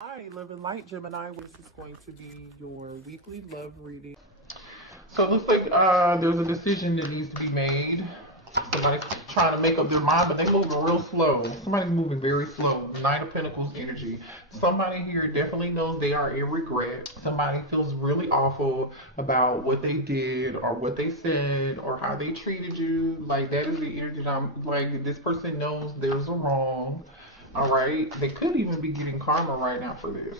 Hi, Love and Light Gemini. This is going to be your weekly love reading. So it looks like there's a decision that needs to be made. Somebody's trying to make up their mind, but they're moving real slow. Somebody's moving very slow. Knight of Pentacles energy. Somebody here definitely knows they are in regret. Somebody feels really awful about what they did or what they said or how they treated you. Like, that is the energy that I'm like, this person knows there's a wrong. All right. They could even be getting karma right now for this.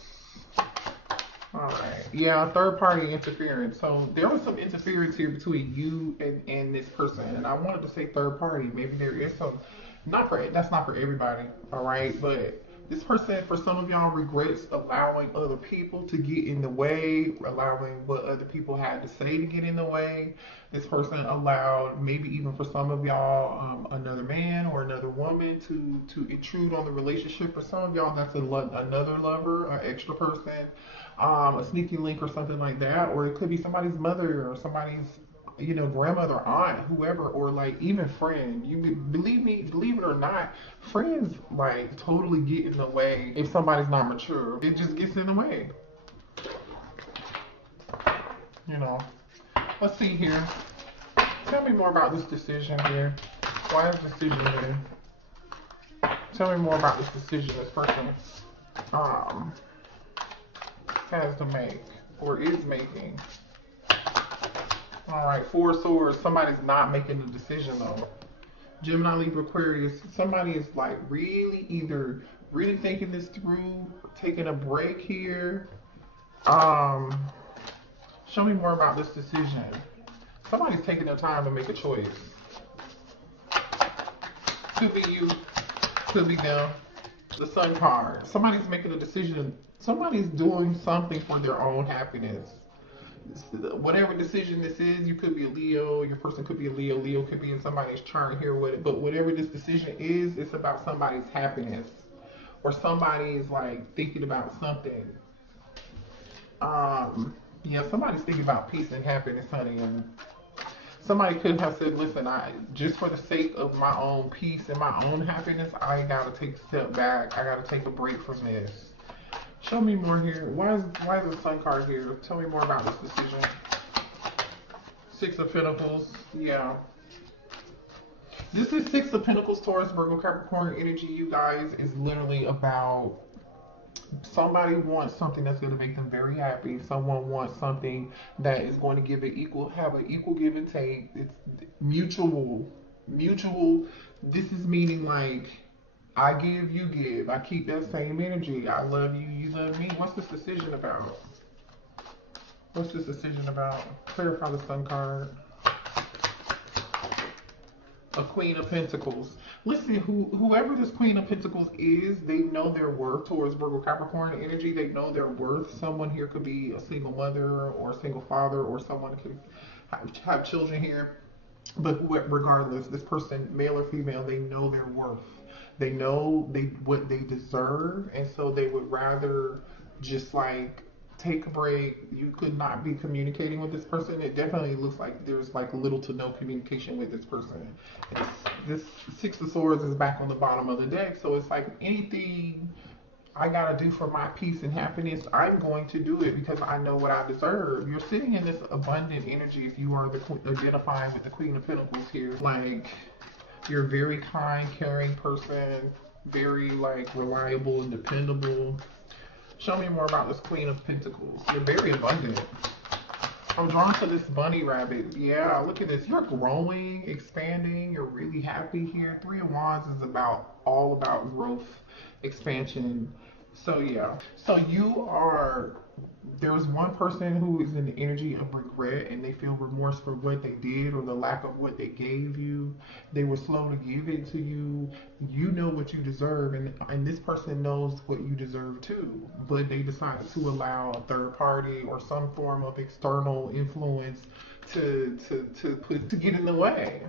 All right. Yeah, third party interference. So there was some interference here between you and this person. And I wanted to say third party. Maybe there is some, that's not for everybody. All right. But this person, for some of y'all, regrets allowing other people to get in the way, allowing what other people had to say to get in the way. This person allowed, maybe even for some of y'all, another man or another woman to intrude on the relationship. For some of y'all, that's another lover, an extra person, a sneaky link or something like that. Or it could be somebody's mother or somebody's grandmother, aunt, whoever, or like even friend. Believe me, believe it or not, friends like totally get in the way if somebody's not mature. It just gets in the way. You know. Let's see here. Tell me more about this decision here. Why is decision here? Tell me more about this decision this person has to make or is making. All right, Four of Swords. Somebody's not making a decision though. Gemini, Libra, Aquarius. Somebody is like either really thinking this through, taking a break here. Show me more about this decision. Somebody's taking their time to make a choice. Could be you, could be them. The Sun card. Somebody's making a decision. Somebody's doing something for their own happiness. Whatever decision this is, you could be a Leo, your person could be a Leo, Leo could be in somebody's chart here with it, but whatever this decision is, it's about somebody's happiness. Or somebody is like thinking about something. Yeah, somebody's thinking about peace and happiness, honey, and somebody could have said, listen, just for the sake of my own peace and my own happiness, I gotta take a step back. I gotta take a break from this. Show me more here. Why is the Sun card here? Tell me more about this decision. Six of Pentacles. Yeah. This is Six of Pentacles, Taurus, Virgo, Capricorn energy, you guys, is literally about somebody wants something that's going to make them very happy. Someone wants something that is going to have an equal give and take. It's mutual. This is meaning like, I give, you give. I keep that same energy. I love you, you love me. What's this decision about? What's this decision about? Clarify the Sun card. A Queen of Pentacles. Listen, whoever this Queen of Pentacles is, they know their worth. Towards Virgo, Capricorn energy, they know their worth. Someone here could be a single mother or a single father, or someone could have children here. But regardless, this person, male or female, they know their worth. They know what they deserve, and so they would rather just like take a break. You could not be communicating with this person. It definitely looks like there's like little to no communication with this person. This Six of Swords is back on the bottom of the deck, so it's like anything I gotta do for my peace and happiness, I'm going to do it because I know what I deserve. You're sitting in this abundant energy if you are identifying with the Queen of Pentacles here. Like, you're a very kind, caring person, very like reliable and dependable. Show me more about this Queen of Pentacles. You're very abundant. I'm drawn to this bunny rabbit. Yeah, look at this. You're growing, expanding. You're really happy here. Three of Wands is all about growth, expansion. So yeah. So there's one person who is in the energy of regret and they feel remorse for what they did or the lack of what they gave you. They were slow to give it to you. You know what you deserve, and this person knows what you deserve too. But they decided to allow a third party or some form of external influence to get in the way.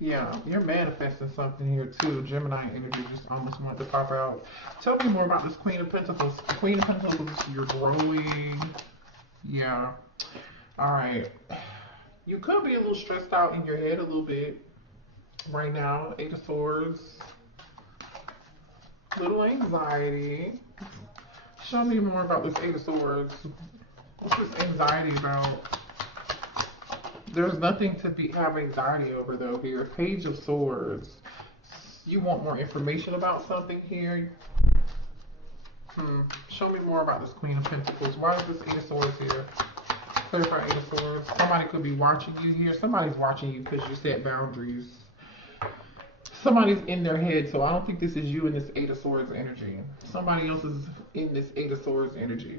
Yeah, you're manifesting something here too. Gemini energy just almost wanted to pop out. Tell me more about this Queen of Pentacles. Queen of Pentacles, you're growing. Yeah. All right. You could be a little stressed out in your head a little bit right now. Eight of Swords. Little anxiety. Show me more about this Eight of Swords. What's this anxiety about? There's nothing to have anxiety over though here. Page of Swords. You want more information about something here? Show me more about this Queen of Pentacles. Why is this Eight of Swords here? Clarify Eight of Swords. Somebody could be watching you here. Somebody's watching you because you set boundaries. Somebody's in their head, so I don't think this is you in this Eight of Swords energy. Somebody else is in this Eight of Swords energy.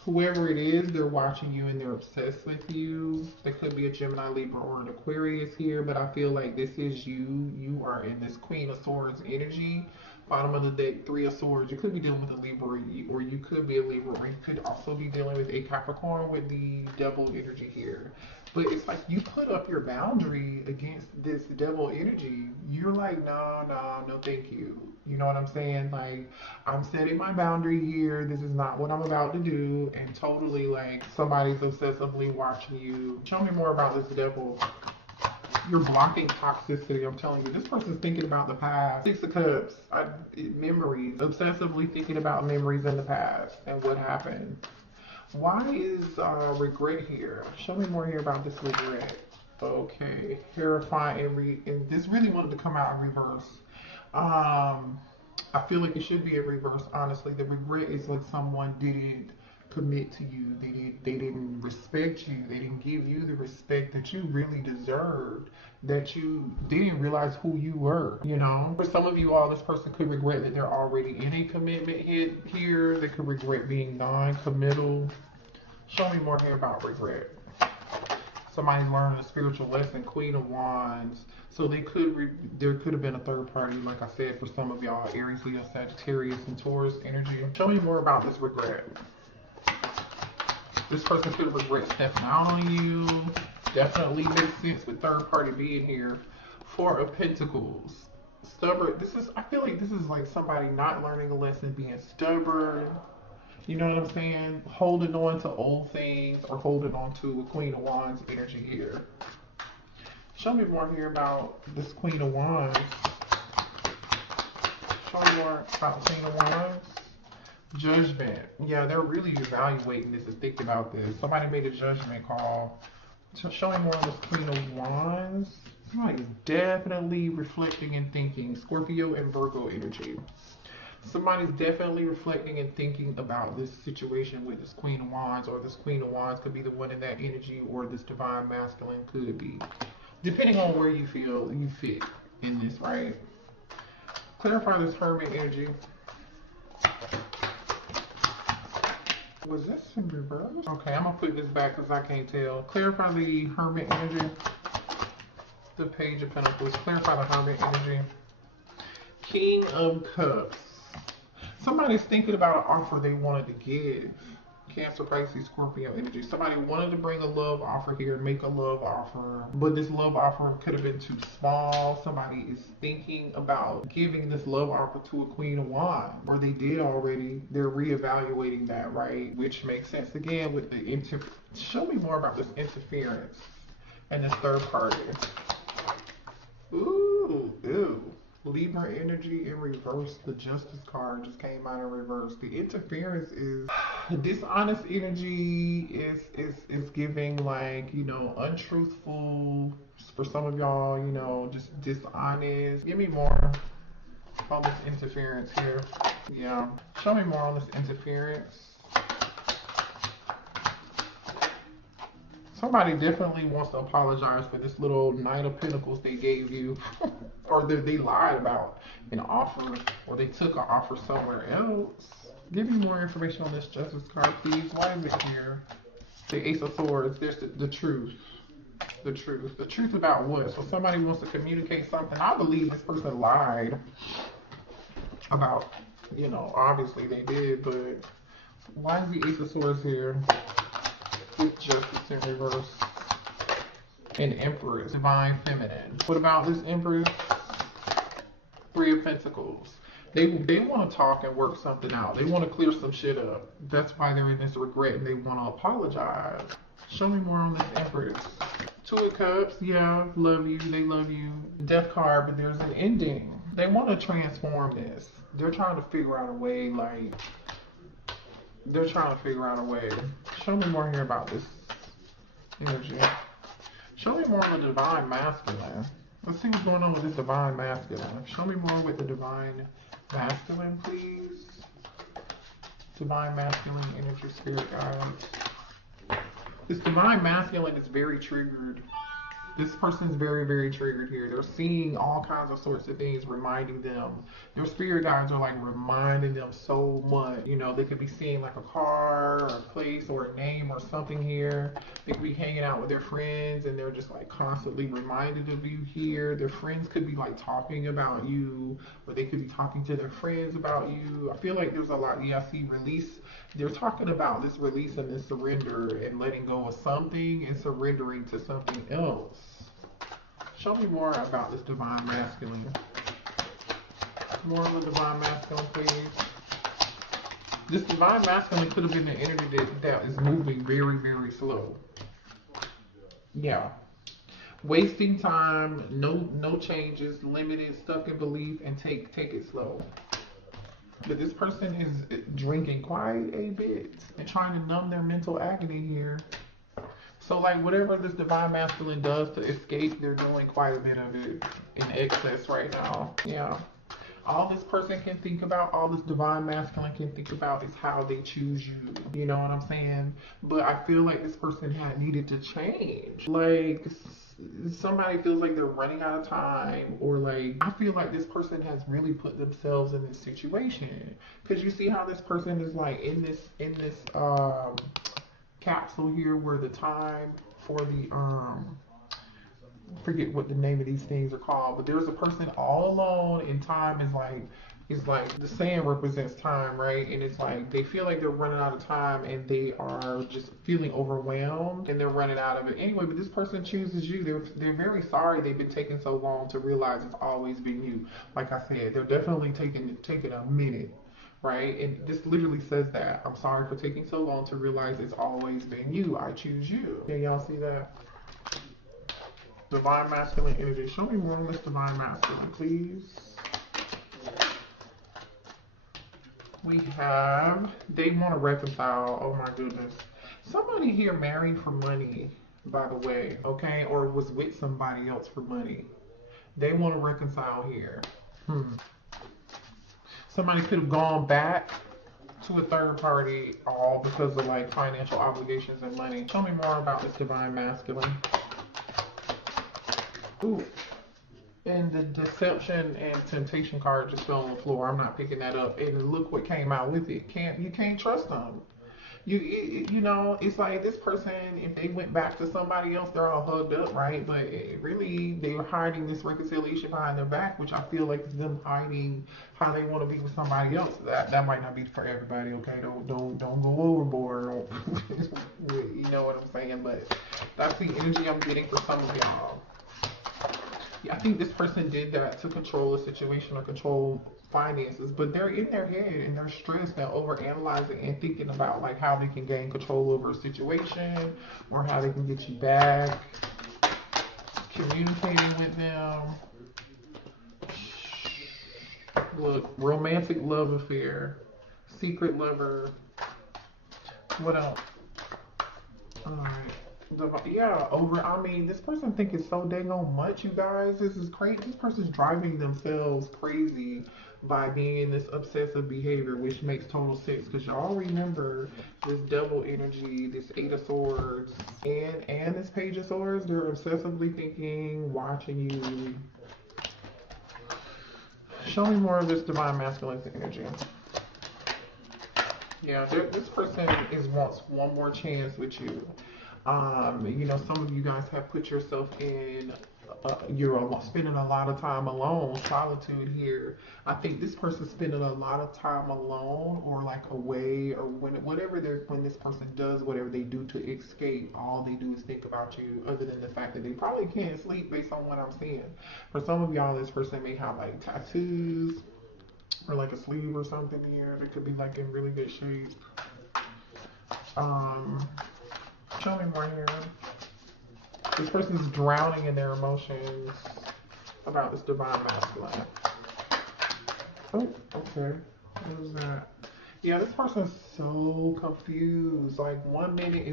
Whoever it is, they're watching you and they're obsessed with you. There could be a Gemini, Libra, or an Aquarius here, but I feel like this is you. You are in this Queen of Swords energy. Bottom of the deck, Three of Swords. You could be dealing with a Libra, or you could be a Libra, or you could also be dealing with a Capricorn with the Devil energy here. But it's like you put up your boundary against this Devil energy. You're like, no, thank you. You know what I'm saying? Like, I'm setting my boundary here. This is not what I'm about to do. And totally, like, somebody's obsessively watching you. Show me more about this Devil. You're blocking toxicity. I'm telling you, this person's thinking about the past. Six of Cups, memories. Obsessively thinking about memories in the past and what happened. Why is regret here? Show me more here about this regret. Okay, terrifying. And this really wanted to come out in reverse. I feel like it should be in reverse. Honestly, the regret is like someone didn't commit to you. They didn't respect you. They didn't give you the respect that you really deserved. That you didn't realize who you were. You know, for some of you all, this person could regret that they're already in a commitment here. They could regret being non-committal. Show me more here about regret. Somebody's learning a spiritual lesson. Queen of Wands. So there could have been a third party, like I said, for some of y'all, Aries, Leo, Sagittarius, and Taurus energy. Show me more about this regret. This person could regret stepping out on you. Definitely makes sense with third party being here. Four of Pentacles. Stubborn. I feel like this is like somebody not learning a lesson, being stubborn. You know what I'm saying? Holding on to old things or holding on to a Queen of Wands energy here. Show me more here about this Queen of Wands. Show me more about the Queen of Wands. Judgment. Yeah, they're really evaluating this and thinking about this. Somebody made a judgment call. So showing more of this Queen of Wands. Somebody's definitely reflecting and thinking. Scorpio and Virgo energy. Somebody's definitely reflecting and thinking about this situation with this Queen of Wands, or this Queen of Wands could be the one in that energy, or this Divine Masculine could be. Depending on where you feel you fit in this, right? Clarify this Hermit energy. Was this in reverse? Okay, I'm going to put this back because I can't tell. Clarify the Hermit energy. The Page of Pentacles. Clarify the Hermit energy. King of Cups. Somebody's thinking about an offer they wanted to give. Cancer, Pisces, Scorpio energy. Somebody wanted to bring a love offer here, make a love offer, but this love offer could have been too small. Somebody is thinking about giving this love offer to a Queen of Wands, or they did already. They're reevaluating that, right? Which makes sense again with the show me more about this interference and this third party. Ooh. Libra energy in reverse. The Justice card just came out in reverse. The interference is dishonest energy. Is giving, like, you know, untruthful. For some of y'all, you know, just dishonest. Give me more on this interference here. Yeah, show me more on this interference. Somebody definitely wants to apologize for this little Knight of Pentacles they gave you, or that they lied about an offer, or they took an offer somewhere else. Give me more information on this Justice card, please. Why is it here? The Ace of Swords. There's the truth. The truth. The truth about what? So somebody wants to communicate something. I believe this person lied about, you know, obviously they did, but why is the Ace of Swords here? With Justice in reverse. And Empress, Divine Feminine. What about this Empress? Three of Pentacles. They want to talk and work something out. They want to clear some shit up. That's why they're in this regret and they want to apologize. Show me more on this Empress. Two of Cups, yeah, love you, they love you. Death card, but there's an ending. They want to transform this. They're trying to figure out a way, like, They're trying to figure out a way. Show me more here about this energy. Show me more of the divine masculine. Let's see what's going on with this divine masculine. Show me more with the divine masculine, please. Divine masculine energy, spirit guides. This divine masculine is very triggered. This person's very, very triggered here. They're seeing all kinds of sorts of things reminding them. Their spirit guides are like reminding them so much. You know, they could be seeing like a car or a place or a name or something here. They could be hanging out with their friends and they're just like constantly reminded of you here. Their friends could be like talking about you, or they could be talking to their friends about you. I feel like there's a lot. Yeah, I see release. They're talking about this release and this surrender and letting go of something and surrendering to something else. Show me more about this divine masculine. More of the divine masculine, please. This divine masculine could have been the energy that is moving very, very slow. Yeah. Wasting time, no changes, limited, stuck in belief, and take it slow. But this person is drinking quite a bit and trying to numb their mental agony here. So like whatever this divine masculine does to escape, they're doing quite a bit of it in excess right now. Yeah. All this person can think about, all this divine masculine can think about is how they choose you. You know what I'm saying? But I feel like this person had needed to change. Like somebody feels like they're running out of time, or like I feel like this person has really put themselves in this situation. Because you see how this person is like in this capsule here where the time for the forget what the name of these things are called, but there's a person all alone and time is like the sand represents time, right? And it's like they feel like they're running out of time and they are just feeling overwhelmed and they're running out of it anyway. But this person chooses you. They're very sorry they've been taking so long to realize it's always been you. Like I said, they're definitely taking a minute, right? And this literally says that. I'm sorry for taking so long to realize it's always been you. I choose you. Can y'all see that? Divine masculine energy. Show me more on this divine masculine, please. We have, they want to reconcile. Oh my goodness. Somebody here married for money, by the way, okay? Or was with somebody else for money. They want to reconcile here. Somebody could have gone back to a third party all because of like financial obligations and money. Tell me more about this divine masculine. Ooh. And the deception and temptation card just fell on the floor. I'm not picking that up. And look what came out with it. You can't trust them. You know, it's like this person, if they went back to somebody else, they're all hugged up, right? But really, they were hiding this reconciliation behind their back, which I feel like is them hiding how they want to be with somebody else. That might not be for everybody, okay? Don't go overboard. You know what I'm saying? But that's the energy I'm getting for some of y'all. I think this person did that to control a situation or control finances, but they're in their head and they're stressed and overanalyzing and thinking about like how they can gain control over a situation or how they can get you back, communicating with them. Look, romantic love affair, secret lover. What else? All right. Yeah, I mean, this person thinking so dang on much, you guys. This is crazy. This person's driving themselves crazy by being in this obsessive behavior, which makes total sense because y'all remember this devil energy, this 8 of Swords, and this Page of Swords. They're obsessively thinking, watching you. Show me more of this divine masculine energy. Yeah, this person wants one more chance with you. You know, some of you guys have put yourself in, you're spending a lot of time alone, solitude here. I think this person's spending a lot of time alone or like away or when this person does whatever they do to escape, all they do is think about you other than the fact that they probably can't sleep based on what I'm seeing. For some of y'all, this person may have like tattoos or like a sleeve or something here. They could be like in really good shape. Show me more here. This person's drowning in their emotions about this divine masculine. Oh, okay. What is that? Yeah, this person's so confused. Like one minute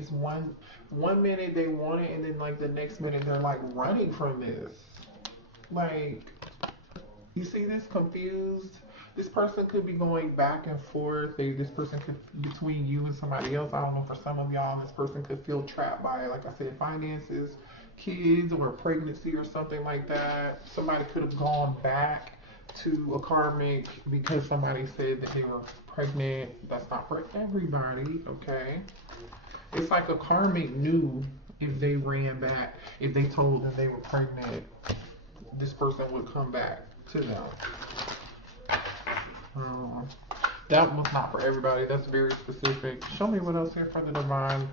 they want it, and then like the next minute they're like running from this. Like, you see this confused? This person could be going back and forth. This person could, between you and somebody else. I don't know, for some of y'all, this person could feel trapped by, like I said, finances, kids, or pregnancy or something like that. Somebody could have gone back to a karmic because somebody said that they were pregnant. That's not for everybody, okay? It's like a karmic knew if they ran back, if they told them they were pregnant, this person would come back to them. Um, that was not for everybody. That's very specific. Show me what else here for the divine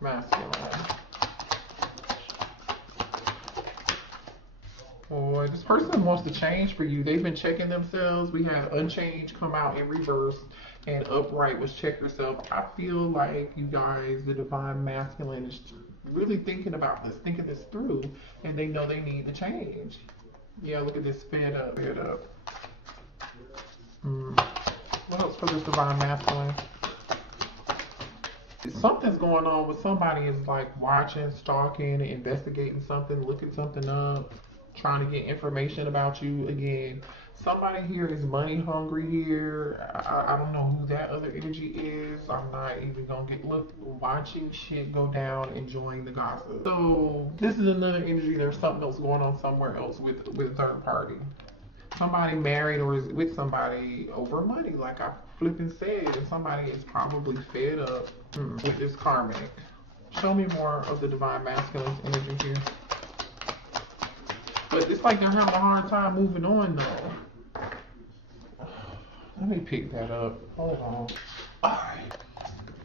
masculine. Boy, this person wants to change for you. They've been checking themselves. We had unchanged come out in reverse, and upright was check yourself. I feel like you guys, the divine masculine, is really thinking about this, thinking this through, and they know they need to change. Yeah, look at this, fed up, fed up. What else for this divine masculine? Something's going on with somebody is like watching, stalking, investigating something, looking something up, trying to get information about you again. Somebody here is money hungry here. I don't know who that other energy is. I'm not even gonna watching shit go down, enjoying the gossip. So this is another energy. There's something else going on somewhere else with third party. Somebody married or is with somebody over money, like I flipping said, and somebody is probably fed up with this karmic. Show me more of the divine masculine's energy here. But it's like they're having a hard time moving on though. Let me pick that up. Hold on. Alright.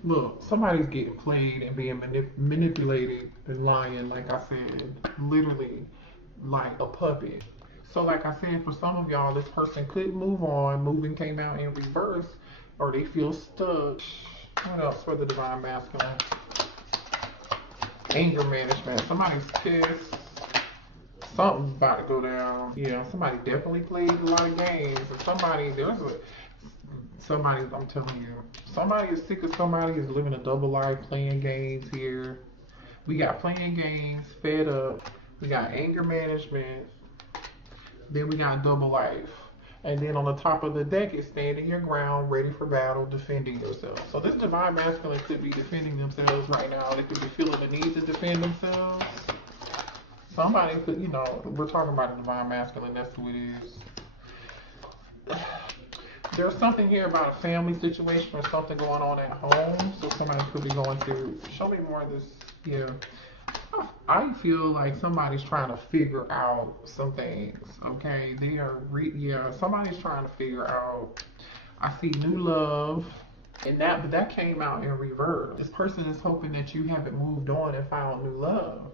Look, somebody's getting played and being manipulated and lying, like I said, literally like a puppet. So like I said, for some of y'all, this person could move on. Moving came out in reverse, or they feel stuck. What else for the divine masculine? Anger management. Somebody's pissed. Something's about to go down. Yeah, somebody definitely played a lot of games. And somebody, I'm telling you, somebody is sick of somebody, is living a double life, playing games here. We got playing games, fed up. We got anger management. Then we got double life. And then on the top of the deck is standing your ground, ready for battle, defending yourself. So this divine masculine could be defending themselves right now. They could be feeling the need to defend themselves. Somebody could, we're talking about the divine masculine, that's who it is. There's something here about a family situation or something going on at home. So somebody could be going through, show me more of this, yeah. I feel like somebody's trying to figure out some things, okay? They are, somebody's trying to figure out, I see new love, but that came out in reverse. This person is hoping that you haven't moved on and found new love.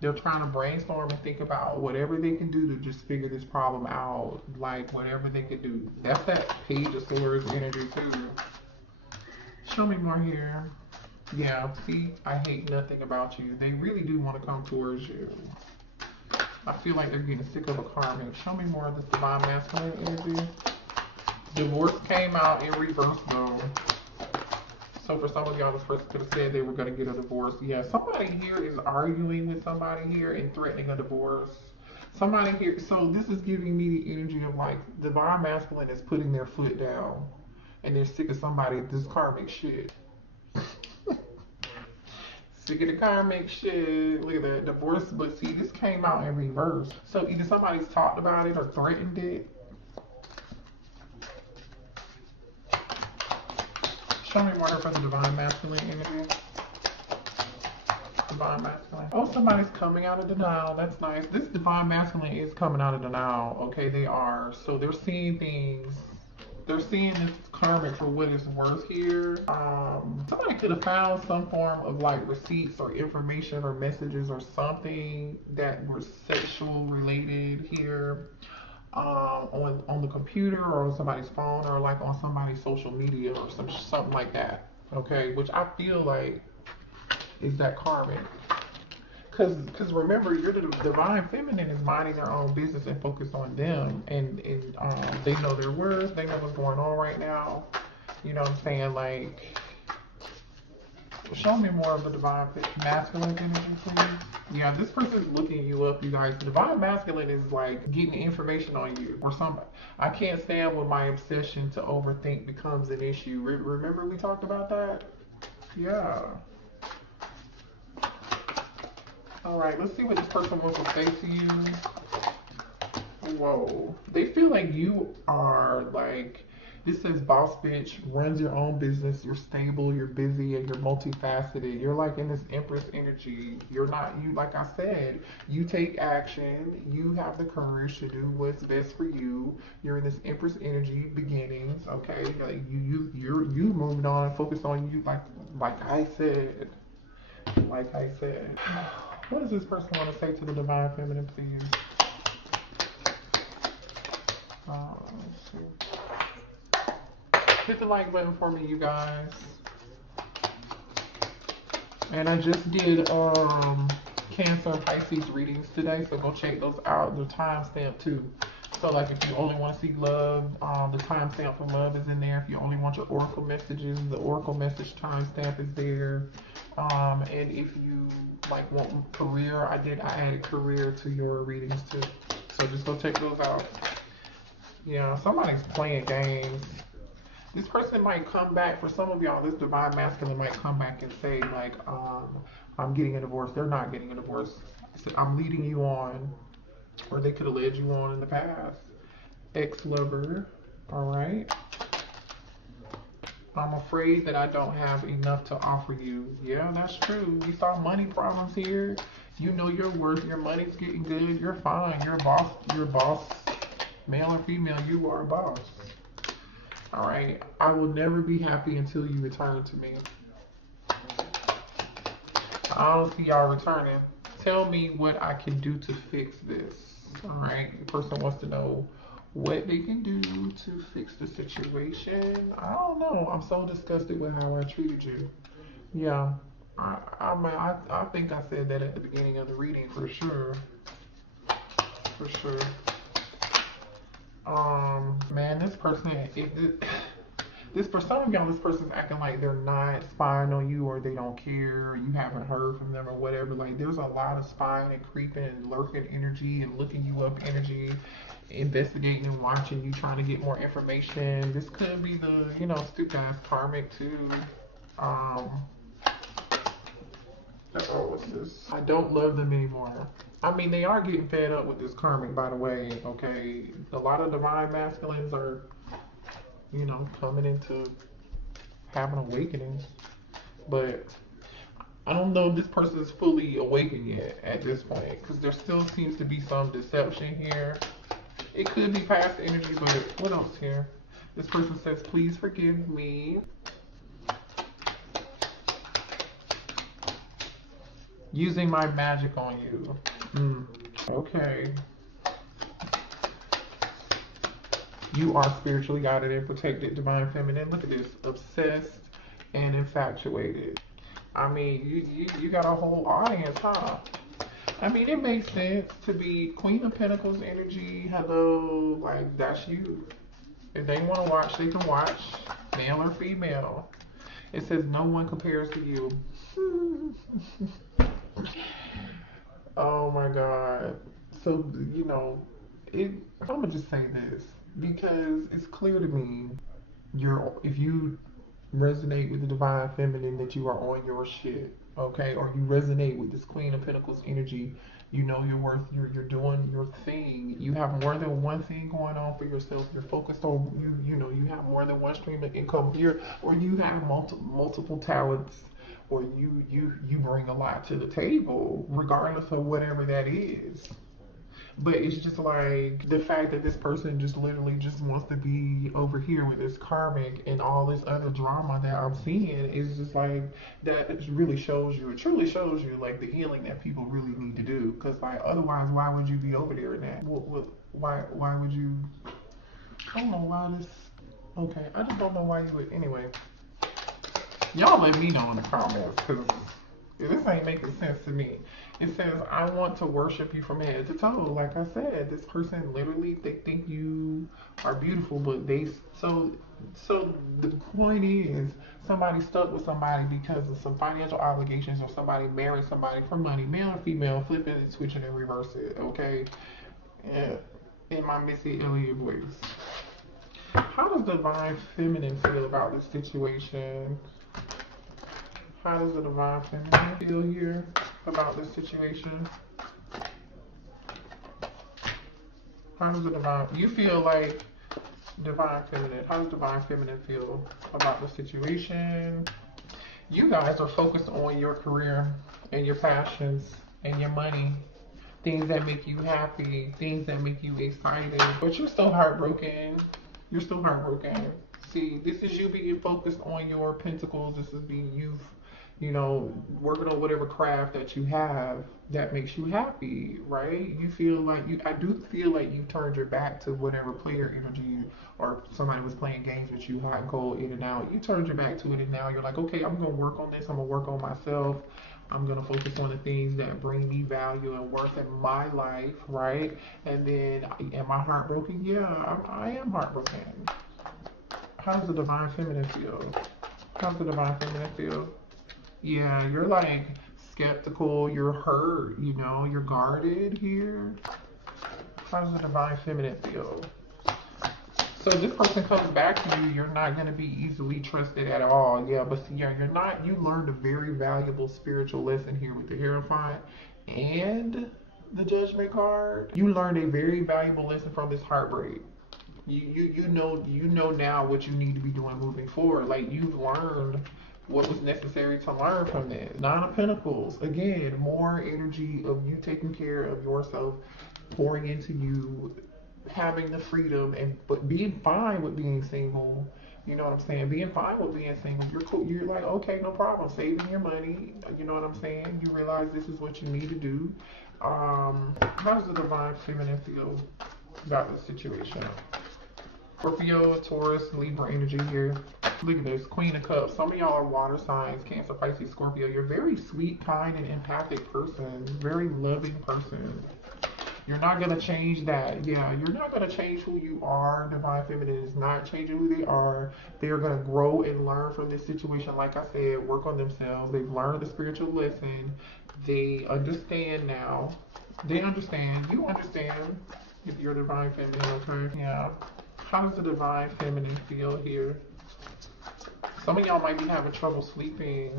They're trying to brainstorm and think about whatever they can do to just figure this problem out, like whatever they can do. That's that Page of Swords energy too. Show me more here. Yeah, see, I hate nothing about you. They really do want to come towards you. I feel like they're getting sick of a karmic. Show me more of this divine masculine energy. Divorce came out in reverse though. So for some of y'all, this person could have said they were going to get a divorce. Yeah, somebody here is arguing with somebody here and threatening a divorce. Somebody here, so this is giving me the energy of like, divine masculine is putting their foot down. And they're sick of somebody, this karmic shit. Sick of the karmic shit. Look at that divorce. But see, this came out in reverse. So either somebody's talked about it or threatened it. Show me more for the divine masculine energy. Divine masculine. Oh, somebody's coming out of denial. That's nice. This divine masculine is coming out of denial. Okay, they are. So they're seeing things. They're seeing this karmic for what it's worth here. Somebody could have found some form of like receipts or information or messages or something that were sexual related here on the computer or on somebody's phone or like on somebody's social media or something like that. Okay, which I feel like is that karmic. Because remember, you're the divine feminine is minding their own business and focused on them. And they know their worth. They know what's going on right now. You know what I'm saying? Like, show me more of the divine masculine energy, please. Yeah, this person's looking you up, you guys. Divine masculine is like getting information on you or something. I can't stand when my obsession to overthink becomes an issue. Remember we talked about that? Yeah. All right, let's see what this person wants to say to you. Whoa. They feel like you are like, this says boss bitch, runs your own business, you're stable, you're busy, and you're multifaceted. You're like in this Empress energy. You're not, you, like I said, you take action, you have the courage to do what's best for you. You're in this Empress energy beginnings, okay? Like you moved on and focused on you, like I said. Like I said. What does this person want to say to the divine feminine, please? Let's see. Hit the like button for me, you guys. And I just did Cancer and Pisces readings today, so go check those out. They're timestamped too. So like if you only want to see love, the timestamp for love is in there. If you only want your oracle messages, the oracle message timestamp is there. And if you like want career, I added career to your readings too. So just go check those out. Yeah, somebody's playing games. This person might come back, for some of y'all, this divine masculine might come back and say like, I'm getting a divorce. They're not getting a divorce. I'm leading you on, or they could have led you on in the past. Ex-lover, all right. I'm afraid that I don't have enough to offer you. Yeah, that's true. We saw money problems here. You know your worth. Your money's getting good. You're fine. You're a boss. You're a boss. Male or female, you are a boss. All right. I will never be happy until you return to me. I don't see y'all returning. Tell me what I can do to fix this. All right. The person wants to know what they can do to fix the situation. I don't know. I'm so disgusted with how I treated you. Yeah. I think I said that at the beginning of the reading for sure. For sure. Man, this person, this for some of y'all, this person's acting like they're not spying on you, or they don't care, or you haven't heard from them or whatever. Like there's a lot of spying and creeping and lurking energy and looking you up energy, investigating and watching you, trying to get more information. This could be the, you know, stupid ass karmic too. What's this? I don't love them anymore. I mean, they are getting fed up with this karmic, by the way, okay? A lot of divine masculines are, you know, coming into having awakenings. But I don't know if this person is fully awakened yet at this point, because there still seems to be some deception here. It could be past energy, but what else here? This person says, please forgive me. Using my magic on you. Okay. You are spiritually guided and protected, divine feminine. Look at this. Obsessed and infatuated. I mean, you got a whole audience, huh? I mean, it makes sense to be Queen of Pentacles energy. Hello, like that's you. If they want to watch, they can watch, male or female. It says no one compares to you. Oh my God. So, you know, I'm gonna just say this because it's clear to me if you resonate with the divine feminine, that you are on your shit, okay? Or you resonate with this Queen of Pentacles energy, you know your worth, you're doing your thing. You have more than one thing going on for yourself. You're focused on you know, you have more than one stream of income here, or you have multiple talents, or you bring a lot to the table, regardless of whatever that is. But it's just like the fact that this person just literally just wants to be over here with this karmic and all this other drama that I'm seeing is just like, that it really shows you, it truly shows you like the healing that people really need to do. Because like otherwise, why would you be over there in that? Why would you? I don't know why this. Okay, I just don't know why you would. Anyway, y'all let me know in the comments, because This ain't making sense to me. It says, I want to worship you from head to toe. Like I said, this person literally, they think you are beautiful, but so the point is, somebody stuck with somebody because of some financial obligations, or somebody married somebody for money, male or female, flip it and switch it and reverse it, okay? Yeah. In my Missy Elliott voice. How does divine feminine feel about this situation? How does the divine feminine feel here about this situation? How does the divine, you feel like divine feminine, how does divine feminine feel about the situation? You guys are focused on your career and your passions and your money, things that make you happy, things that make you excited, but you're still heartbroken. You're still heartbroken. See, this is you being focused on your pentacles. This is being you know, working on whatever craft that you have that makes you happy, right? You feel like I do feel like you turned your back to whatever player energy, or somebody was playing games with you, hot and cold, in and out. You turned your back to it, and now you're like, okay, I'm gonna work on this. I'm gonna work on myself. I'm gonna focus on the things that bring me value and worth in my life, right? And then, am I heartbroken? Yeah, I am heartbroken. How does the divine feminine feel? How does the divine feminine feel? Yeah, you're like skeptical, you're hurt, you know, you're guarded here. How does the divine feminine feel? So this person comes back to you, you're not going to be easily trusted at all. Yeah, but see, yeah, you're not, you learned a very valuable spiritual lesson here with the Hierophant and the Judgment card. You learned a very valuable lesson from this heartbreak. You know now what you need to be doing moving forward. Like, you've learned what was necessary to learn from this. Nine of Pentacles, again, more energy of you taking care of yourself, pouring into you, having the freedom, and but being fine with being single. You know what I'm saying? Being fine with being single. You're cool. You're like, okay, no problem. Saving your money. You know what I'm saying? You realize this is what you need to do. How does the divine feminine feel about the situation? Scorpio, Taurus, Libra energy here. Look at this, Queen of Cups. Some of y'all are water signs, Cancer, Pisces, Scorpio. You're a very sweet, kind, and empathic person. Very loving person. You're not going to change that. Yeah, you're not going to change who you are. Divine Feminine is not changing who they are. They are going to grow and learn from this situation. Like I said, work on themselves. They've learned the spiritual lesson. They understand now. They understand. You understand if you're Divine Feminine, okay? Yeah. How does the Divine Feminine feel here? Some of y'all might be having trouble sleeping.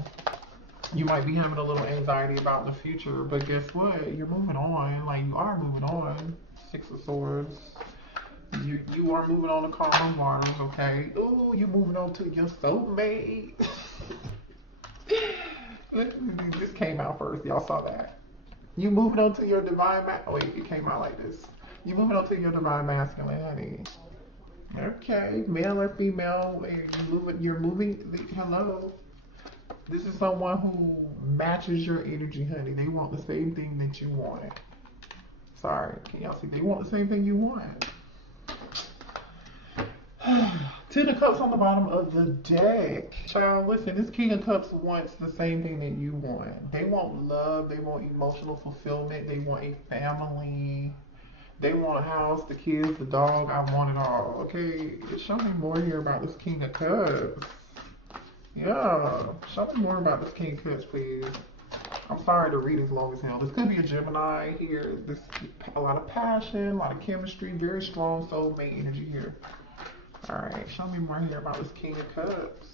You might be having a little anxiety about the future, but guess what? You're moving on. Like, you are moving on. Six of Swords. You are moving on to calmer waters, okay? Ooh, you're moving on to your soulmate. This came out first. Y'all saw that. You moving on to your divine wait, it came out like this. You moving on to your divine masculine, honey. Okay, male or female, you're moving, hello. This is someone who matches your energy, honey. They want the same thing that you want. Sorry, can y'all see? They want the same thing you want. Ten of Cups on the bottom of the deck. Child, listen, this King of Cups wants the same thing that you want. They want love. They want emotional fulfillment. They want a family. They want a house, the kids, the dog. I want it all. Okay, show me more here about this King of Cups. Yeah, show me more about this King of Cups, please. I'm sorry to read as long as hell. This could be a Gemini here. This a lot of passion, a lot of chemistry, very strong soulmate energy here. All right, show me more here about this King of Cups.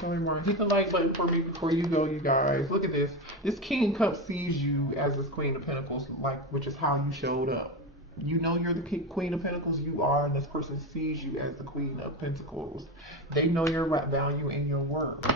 Show me more. Hit the like button for me before you go, you guys. Look at this. This King of Cups sees you as this Queen of Pentacles, like, which is how you showed up. You know you're the Queen of Pentacles, you are, and this person sees you as the Queen of Pentacles. They know your value and your worth.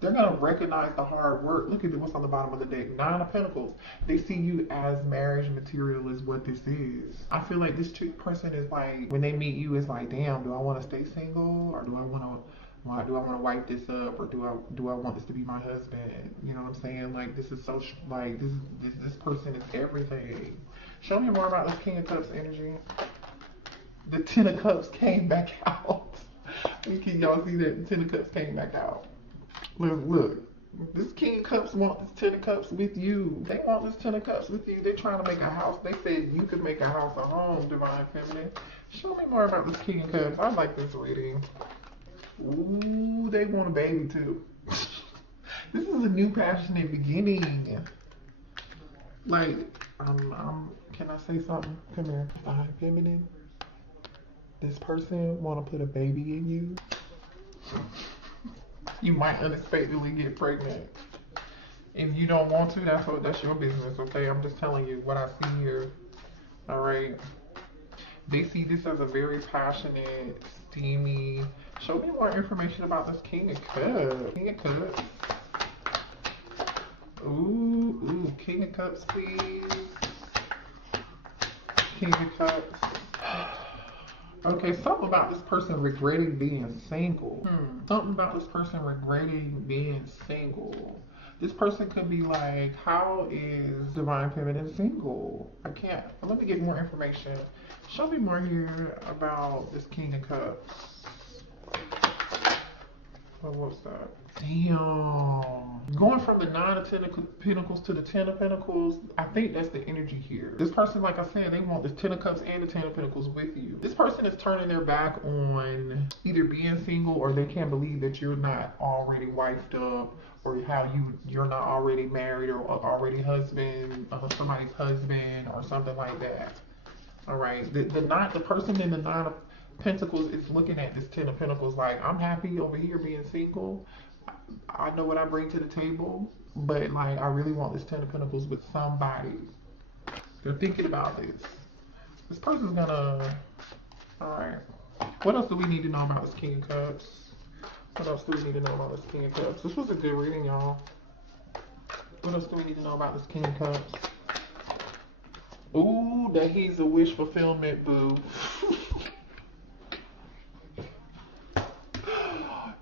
They're going to recognize the hard work. Look at what's on the bottom of the deck. Nine of Pentacles. They see you as marriage material is what this is. I feel like this person is like, when they meet you, it's like, damn, do I want to stay single? Or do I want to wipe this up? Or do I want this to be my husband? You know what I'm saying? Like, this is so, like, this person is everything. Show me more about this King of Cups energy. The Ten of Cups came back out. Can y'all see that? The Ten of Cups came back out. Look. This King of Cups want this Ten of Cups with you. They want this Ten of Cups with you. They're trying to make a house. They said you could make a house a home, Divine Feminine. Show me more about this King of Cups. I like this reading. Ooh, they want a baby too. This is a new passionate beginning. Like, can I say something? Come here. Divine Feminine. This person want to put a baby in you. You might unexpectedly get pregnant. If you don't want to, that's your business, okay? I'm just telling you what I see here. All right. They see this as a very passionate, steamy. Show me more information about this King of Cups. King of Cups. Ooh, King of Cups, please. King of Cups. Okay, something about this person regretting being single. Something about this person regretting being single. This person could be like, how is Divine Feminine single? I can't. Let me get more information. Show me more here about this King of Cups. Oh, what's that? Damn. Going from the 9 of Pentacles to the 10 of Pentacles, I think that's the energy here. This person, like I said, they want the 10 of Cups and the 10 of Pentacles with you. This person is turning their back on either being single, or they can't believe that you're not already wifed up, or how you're not already married, or already somebody's husband, or something like that. All right. The person in the 9 of Pentacles is looking at this 10 of Pentacles like, I'm happy over here being single. I know what I bring to the table, but like, I really want this 10 of Pentacles with somebody. They're thinking about this. This person's gonna, all right. What else do we need to know about this King of Cups? What else do we need to know about this King of Cups? This was a good reading, y'all. What else do we need to know about this King of Cups? Ooh, that he's a wish fulfillment, boo.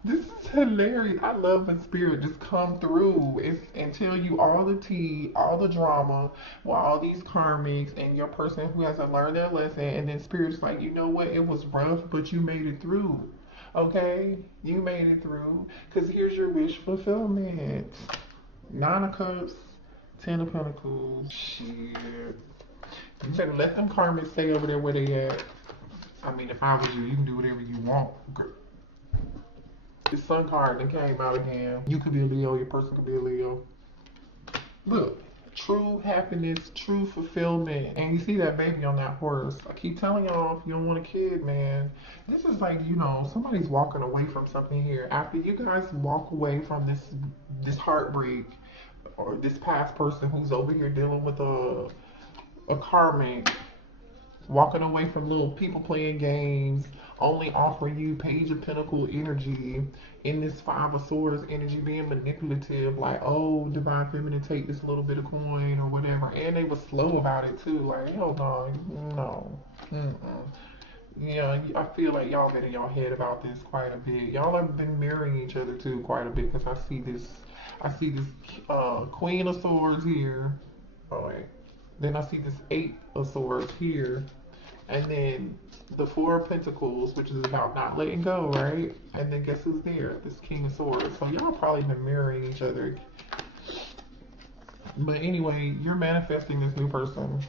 This is hilarious. I love when spirit just come through and tell you all the tea, all the drama, with all these karmics and your person who hasn't learned their lesson, and then spirit's like, you know what, it was rough, but you made it through. Okay? You made it through. Because here's your wish fulfillment. 9 of Cups, 10 of Pentacles. Shit. You better let them karmics stay over there where they at. I mean, if I was you can do whatever you want. The Sun card that came out again. You could be a Leo, your person could be a Leo. Look, true happiness, true fulfillment. And you see that baby on that horse. I keep telling y'all, if you don't want a kid, man, this is like, you know, somebody's walking away from something here. After you guys walk away from this heartbreak, or this past person who's over here dealing with a karmic, walking away from little people playing games, only offering you Page of Pentacle energy, in this 5 of Swords energy, being manipulative, like, oh, Divine Feminine, take this little bit of coin or whatever. And they were slow about it too, like, hell no. Yeah, I feel like y'all been in y'all head about this quite a bit. Y'all have been mirroring each other too quite a bit, because I see this Queen of Swords here. Oh wait. Then I see this 8 of Swords here. And then the 4 of Pentacles, which is about not letting go, right? And then guess who's there? This King of Swords. So y'all probably been mirroring each other. But anyway, you're manifesting this new person.